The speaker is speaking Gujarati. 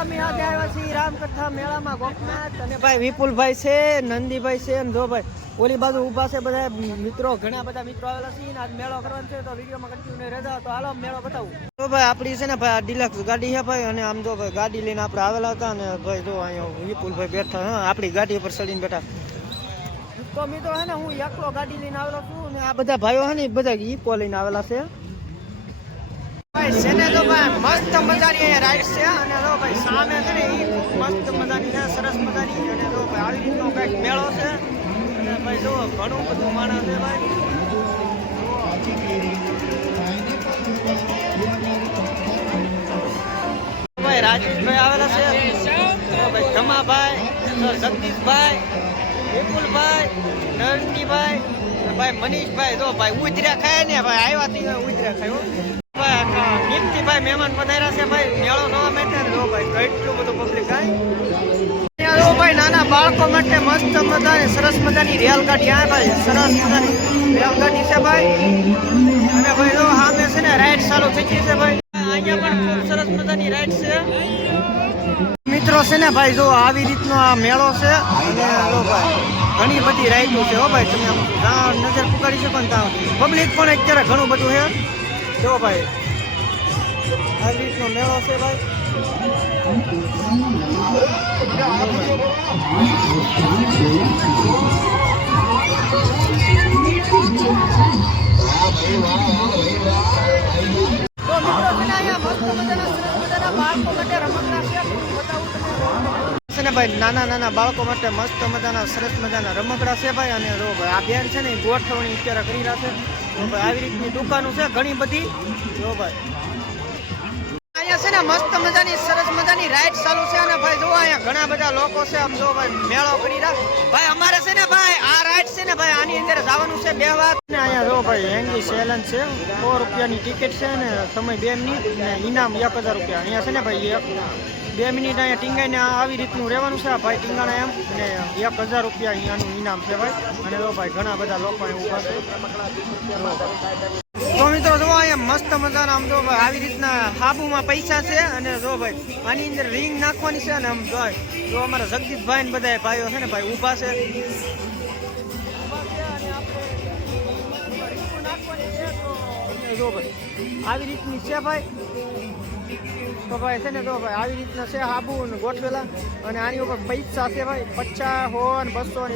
અમે આજે આવ્યા છીએ રામકથા મેળામાં ગોપનાથ અને ભાઈ વિપુલભાઈ છે, નંદીભાઈ છે અને જો ભાઈ ઓલી બાજુ ઊભા છે બધા મિત્રો, ઘણા બધા મિત્રો આવેલા છે ને આજ મેળો કરવાનો છે તો વિડીયોમાં કન્ટિન્યુ રહેજો. તો હાલો મેળો બતાવું. તો ભાઈ આપણી છે ને ભાઈ ડિલક્સ ગાડી છે ભાઈ, અને આમ જો ભાઈ ગાડી લઈને આપણે આવેલા હતા અને ભાઈ જો અહીંયા વિપુલભાઈ બેઠા, હા આપણી ગાડી ઉપર ચડીને બેઠા. તો મિત્રો હે ને હું એકલો ગાડી લઈને આવેલો છું અને આ બધા ભાઈઓ છે ને બધા ઈકો લઈને આવેલા છે ભાઈ. છે ને તો ભાઈ મસ્ત મજાની અહીંયા રાઈડ છે અને જો ભાઈ સામે છે ને એ મસ્ત મજાની છે, સરસ મજાની. અને જો ભાઈ આવી રીતનો કંઈક મેળો છે અને ભાઈ જો ઘણું બધું માણસ છે ભાઈ. ભાઈ રાજેશભાઈ આવેલા છે, ભાઈ ધમાભાઈ, જગદીશભાઈ, વિપુલભાઈ, નરસીભાઈ, ભાઈ મનીષભાઈ, જો ભાઈ ઉજર્યા ખાય ને ભાઈ આવ્યા થી ઉજર્યા ખાયો ભાઈ. ભાઈ મહેમાન પધાર્યા છે ભાઈ મેળો જોવા માટે. જો ભાઈ કેટલું બધું પબ્લિક આવે ભાઈ. નાના બાળકો માટે મસ્ત મજાની સરસ મજાની રેલગાડી આવે ભાઈ, સરસ મજાની રેલગાડી છે ભાઈ. અને ભાઈ જો સામે છે ને રાઈડ ચાલુ થઈ ગઈ છે ભાઈ. અહીંયા પણ ખૂબ સરસ મજાની રાઈડ છે મિત્રો. છે ને ભાઈ જો આવી રીતનો આ મેળો છે અને જો ભાઈ ઘણી બધી રાઈડો છે હો ભાઈ. તમે આમ નજર પુગાડી શકો ને ત્યાં પબ્લિક પણ અત્યારે ઘણું બધું છે. જો ભાઈ આવી રીતનો મેળો છે ભાઈ. નાના નાના બાળકો માટે મસ્ત મજાના સરસ મજાના રમકડા છે ભાઈ. અને જો ભાઈ આ બેન છે ને ગોઠવણી અત્યારે કરી રહ્યા છે. તો ભાઈ આવી રીતની દુકાનો છે ઘણી બધી. જો ભાઈ અહીંયા છે ને મસ્ત મજાની સરસ મજાની રાઈડ ચાલુ છે અને ભાઈ જો અહીંયા ઘણા બધા લોકો છે. આમ જો ભાઈ મેળો કરી રહ્યા ભાઈ. અમારે છે ને ભાઈ આ રાઈડ છે ને ભાઈ આની અંદર જવાનું છે 2 વાર. અહીંયા જો ભાઈ હેંગી સેલન છે, 100 રૂપિયાની ટિકિટ છે ને સમય 2 મિનિટ ને ઇનામ 1000 રૂપિયા. અહીંયા છે ને ભાઈ 2 મિનિટ અહીંયા ટીંગાઈને આવી રીતનું રહેવાનું છે ભાઈ ટીંગાણા એમ. અને 1000 રૂપિયા અહીંયાનું ઇનામ છે ભાઈ. અને જો ભાઈ ઘણા બધા લોકો અહીં ઊભા છે. તો મિત્રો જો અહીંયા મસ્ત મજાના આમ જો ભાઈ આવી રીતના હાબુમાં પૈસા છે. અને જો ભાઈ આની અંદર રિંગ નાખવાની છે ને આમ જો અમારા જગદીશભાઈ ને બધા ભાઈઓ છે ને ભાઈ ઊભા છે. જો ભાઈ આવી રીતની છે ભાઈ. તો ભાઈ છે ને તો ભાઈ આવી રીતના છે હાબુ ગોઠવેલા અને આની ઉપર પૈસા છે ભાઈ 50, 100 અને 200.